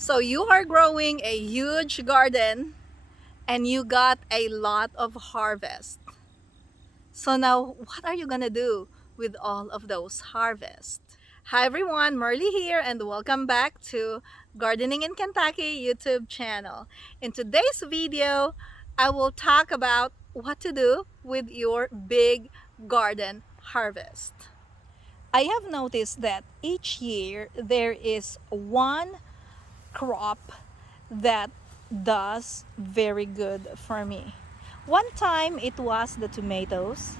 So you are growing a huge garden and you got a lot of harvest. So now what are you gonna do with all of those harvest? Hi everyone, Merly here and welcome back to Gardening in Kentucky YouTube channel. In today's video, I will talk about what to do with your big garden harvest. I have noticed that each year there is one crop that does very good for me. One time it was the tomatoes.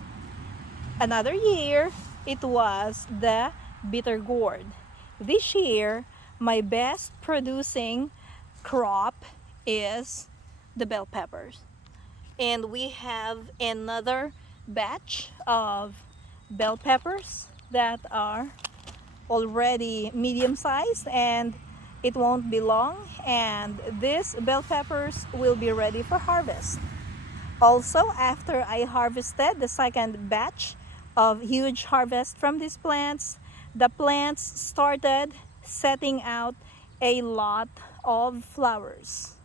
Another year it was the bitter gourd. This year my best producing crop is the bell peppers. And we have another batch of bell peppers that are already medium sized, and it won't be long and these bell peppers will be ready for harvest. Also, after I harvested the second batch of huge harvest from these plants, the plants started setting out a lot of flowers.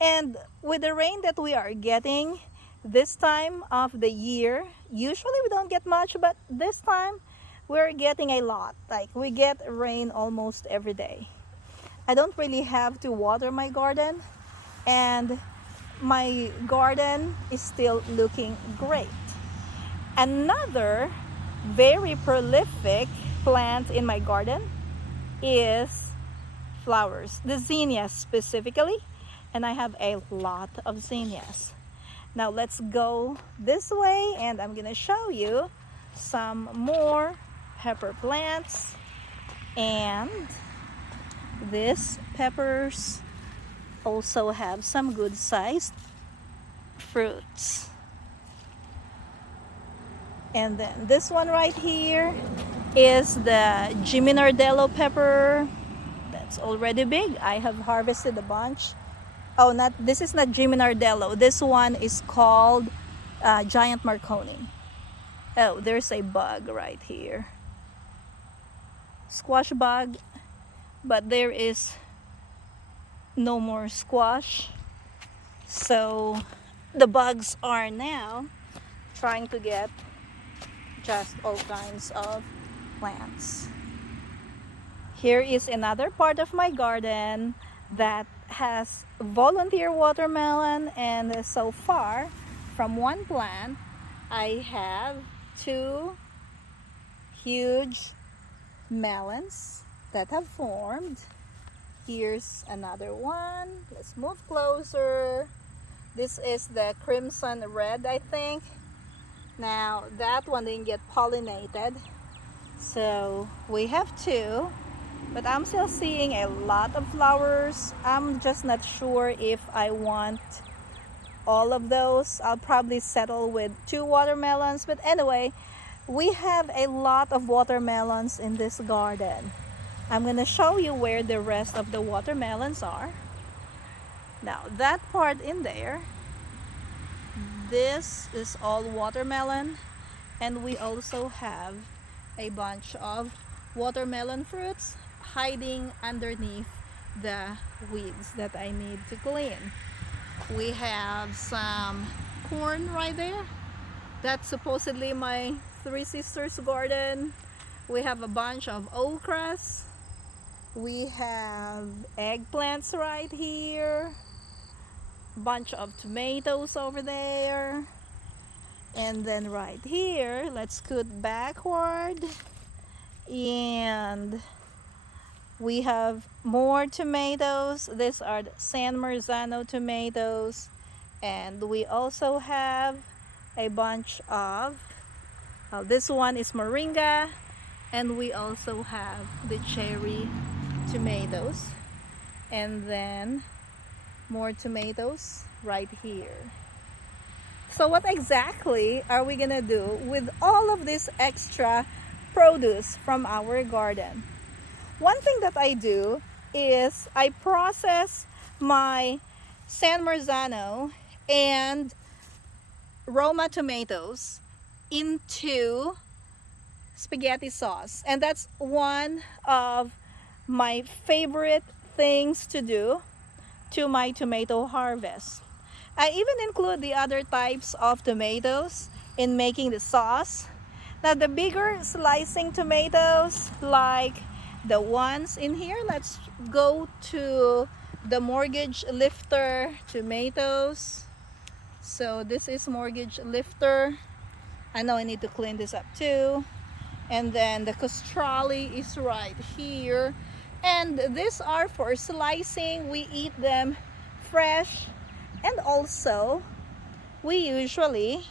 And with the rain that we are getting this time of the year, usually we don't get much, but this time we're getting a lot. Like we get rain almost every day. I don't really have to water my garden, and my garden is still looking great. Another very prolific plant in my garden is flowers, the zinnias specifically, and I have a lot of zinnias. Now let's go this way and I'm gonna show you some more pepper plants, and these peppers also have some good sized fruits. And then this one right here is the Jimmy Nardello pepper. That's already big. I have harvested a bunch. Oh, not this is not Jimmy Nardello. This one is called Giant Marconi. Oh, there's a bug right here. Squash bug, but there is no more squash. So the bugs are now trying to get just all kinds of plants. Here is another part of my garden that has volunteer watermelon, and so far from one plant I have two huge melons that have formed. Here's another one. Let's move closer. This is the crimson red, I think. Now that one didn't get pollinated, so we have two, but I'm still seeing a lot of flowers. I'm just not sure if I want all of those. I'll probably settle with two watermelons, but anyway, we have a lot of watermelons in this garden. I'm gonna show you where the rest of the watermelons are. Now that part in there, this is all watermelon, and we also have a bunch of watermelon fruits hiding underneath the weeds that I need to clean. We have some corn right there. That's supposedly my three sisters garden. We have a bunch of okras. We have eggplants right here. Bunch of tomatoes over there, and then right here, let's scoot backward, and we have more tomatoes. These are the San Marzano tomatoes, and we also have a bunch of this one is moringa, and we also have the cherry tomatoes, and then more tomatoes right here. So what exactly are we gonna do with all of this extra produce from our garden? One thing that I do is I process my San Marzano and Roma tomatoes into spaghetti sauce, and that's one of my favorite things to do to my tomato harvest. I even include the other types of tomatoes in making the sauce. Now the bigger slicing tomatoes, like the ones in here, let's go to the mortgage lifter tomatoes. So this is mortgage lifter. I know I need to clean this up too. And then the Castrali is right here. And these are for slicing. We eat them fresh. And also, we usually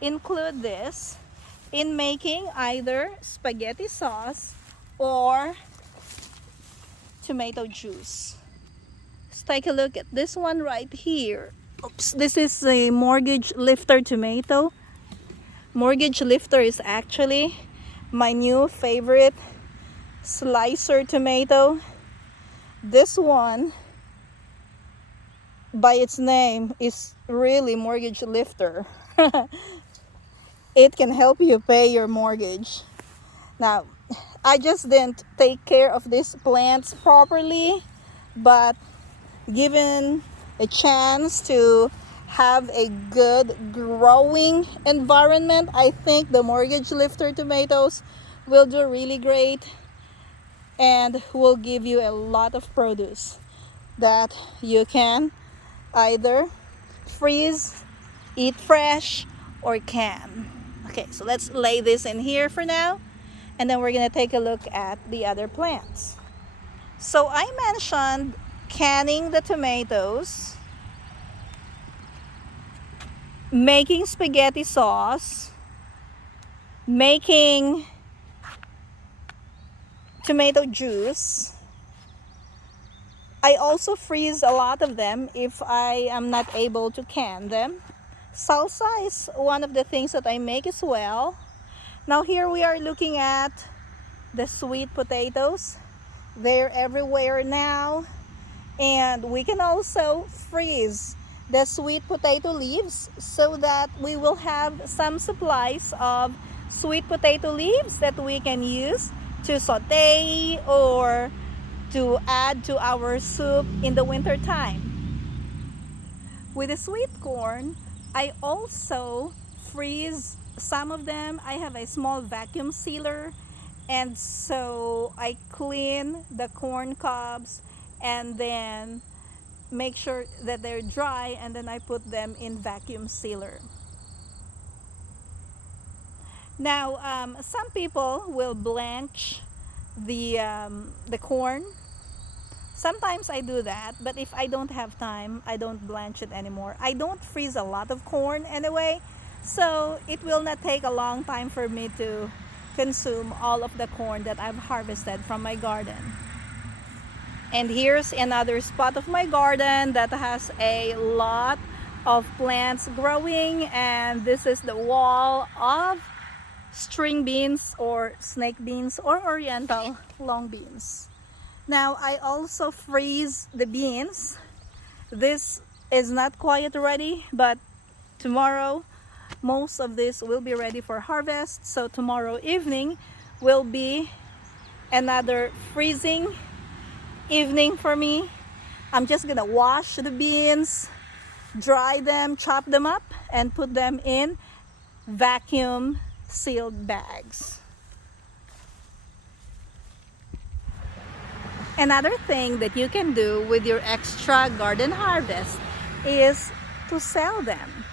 include this in making either spaghetti sauce or tomato juice. Let's take a look at this one right here. Oops, this is a mortgage lifter tomato. Mortgage lifter is actually my new favorite slicer tomato. This one, by its name, is really mortgage lifter. It can help you pay your mortgage. Now, I just didn't take care of these plants properly, but given a chance to have a good growing environment, I think the mortgage lifter tomatoes will do really great and will give you a lot of produce that you can either freeze, eat fresh, or can. Okay, so let's lay this in here for now, and then we're gonna take a look at the other plants. So I mentioned canning the tomatoes, making spaghetti sauce, making tomato juice. I also freeze a lot of them if I am not able to can them. Salsa is one of the things that I make as well. Now here we are looking at the sweet potatoes. They're everywhere now. And we can also freeze the sweet potato leaves so that we will have some supplies of sweet potato leaves that we can use to saute or to add to our soup in the winter time. With the sweet corn, I also freeze some of them. I have a small vacuum sealer, and so I clean the corn cobs and then make sure that they're dry, and then I put them in vacuum sealer. Now, some people will blanch the corn. Sometimes I do that, but if I don't have time, I don't blanch it anymore. I don't freeze a lot of corn anyway, so it will not take a long time for me to consume all of the corn that I've harvested from my garden. And here's another spot of my garden that has a lot of plants growing, and this is the wall of string beans or snake beans or oriental long beans. Now I also freeze the beans. This is not quite ready, but tomorrow most of this will be ready for harvest. So tomorrow evening will be another freezing evening for me. I'm just gonna wash the beans, dry them, chop them up, and put them in vacuum sealed bags. Another thing that you can do with your extra garden harvest is to sell them.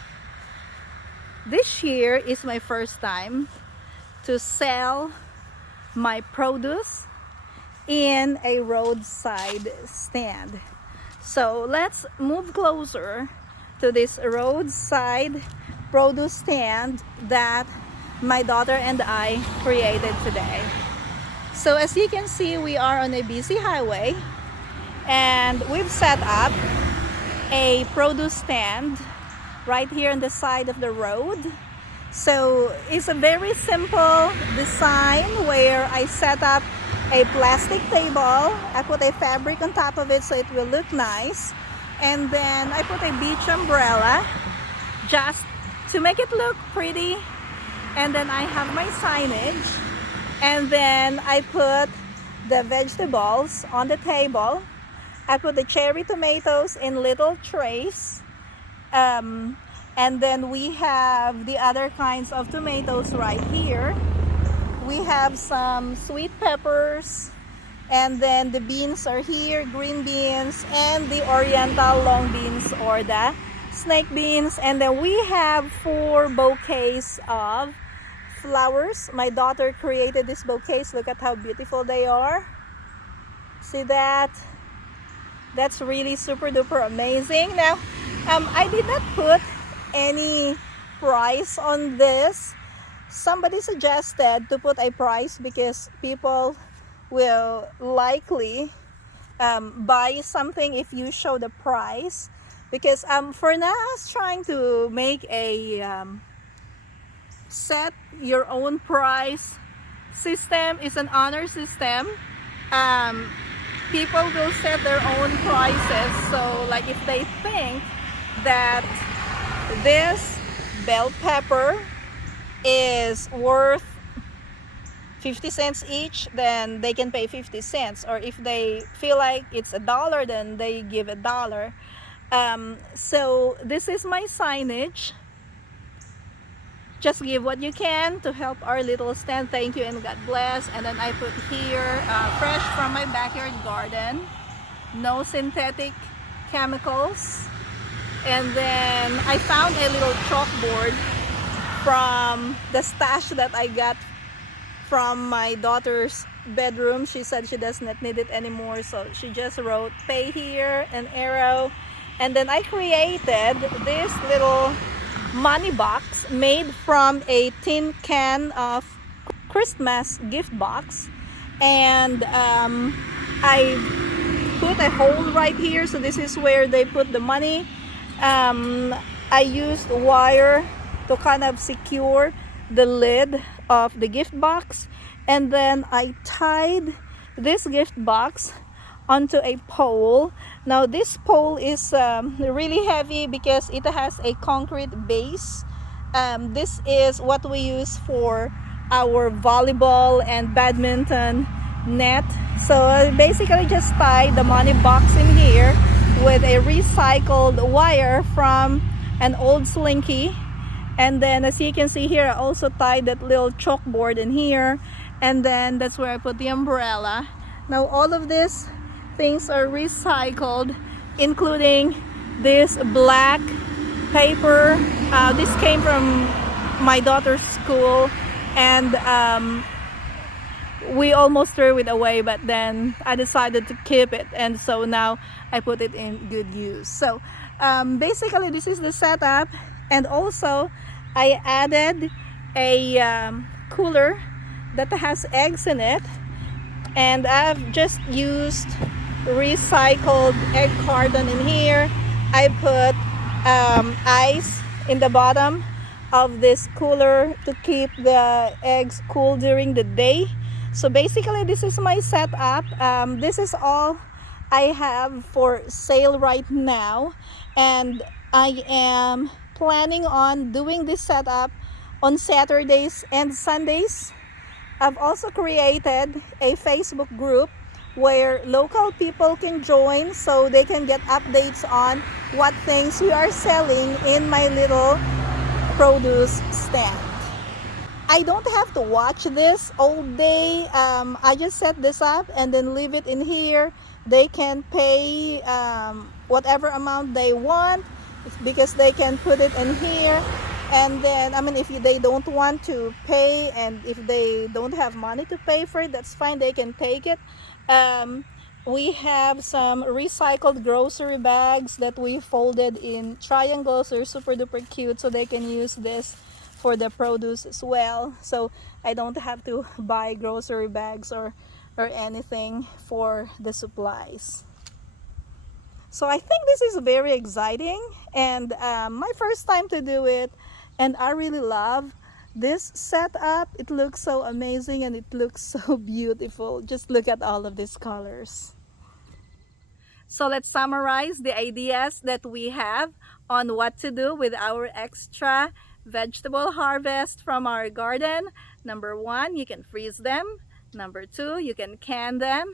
This year is my first time to sell my produce in a roadside stand. So let's move closer to this roadside produce stand that my daughter and I created today. So as you can see, we are on a busy highway, and we've set up a produce stand right here on the side of the road. So it's a very simple design where I set up a plastic table. I put a fabric on top of it so it will look nice, and then I put a beach umbrella just to make it look pretty, and then I have my signage, and then I put the vegetables on the table I put the cherry tomatoes in little trays. And then we have the other kinds of tomatoes right here. We have some sweet peppers, and then the beans are here, green beans, and the oriental long beans or the snake beans. And then we have 4 bouquets of flowers. My daughter created these bouquets. Look at how beautiful they are. See that? That's really super duper amazing. Now, I did not put any price on this. Somebody suggested to put a price because people will likely buy something if you show the price. Because for now, I was trying to make a set your own price system. Is an honor system. People will set their own prices. So like if they think that this bell pepper is worth 50 cents each, then they can pay 50 cents. Or if they feel like it's $1, then they give $1. So this is my signage. Just give what you can to help our little stand. Thank you and God bless. And then I put here fresh from my backyard garden, no synthetic chemicals. And then I found a little chalkboard from the stash that I got from my daughter's bedroom. She said she does not need it anymore, so she just wrote pay here, an arrow. And then I created this little money box made from a tin can of Christmas gift box. And I put a hole right here, so this is where they put the money. I used wire to kind of secure the lid of the gift box, and then I tied this gift box onto a pole. Now this pole is really heavy because it has a concrete base. This is what we use for our volleyball and badminton net. So I basically just tie the money box in here with a recycled wire from an old slinky. And then as you can see here, I also tied that little chalkboard in here. And then that's where I put the umbrella. Now all of these things are recycled, including this black paper. This came from my daughter's school, and we almost threw it away, but then I decided to keep it, and so now I put it in good use. So basically this is the setup. And also I added a cooler that has eggs in it, and I've just used recycled egg carton in here. I put ice in the bottom of this cooler to keep the eggs cool during the day. So basically this is my setup. This is all I have for sale right now, and I am planning on doing this setup on Saturdays and Sundays. I've also created a Facebook group where local people can join so they can get updates on what things we are selling in my little produce stand. I don't have to watch this all day. I just set this up and then leave it in here. They can pay whatever amount they want because they can put it in here. And then, I mean, if they don't want to pay and if they don't have money to pay for it, that's fine, they can take it. We have some recycled grocery bags that we folded in triangles. They're super duper cute, so they can use this for the produce as well. So I don't have to buy grocery bags or anything for the supplies. So I think this is very exciting, and my first time to do it, and I really love this setup. It looks so amazing and it looks so beautiful. Just look at all of these colors. So let's summarize the ideas that we have on what to do with our extra vegetable harvest from our garden. Number 1, you can freeze them. Number 2, you can can them.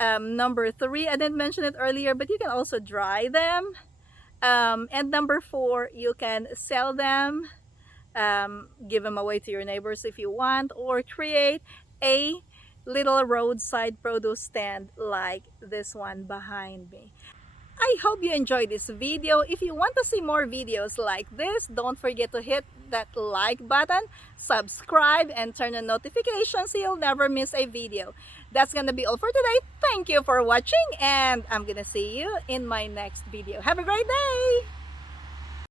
Number three, I didn't mention it earlier, but you can also dry them. And number four, you can sell them, give them away to your neighbors if you want, or create a little roadside produce stand like this one behind me. I hope you enjoyed this video. If you want to see more videos like this, don't forget to hit that like button, subscribe, and turn on notifications so you'll never miss a video. That's gonna be all for today. Thank you for watching, and I'm gonna see you in my next video. Have a great day!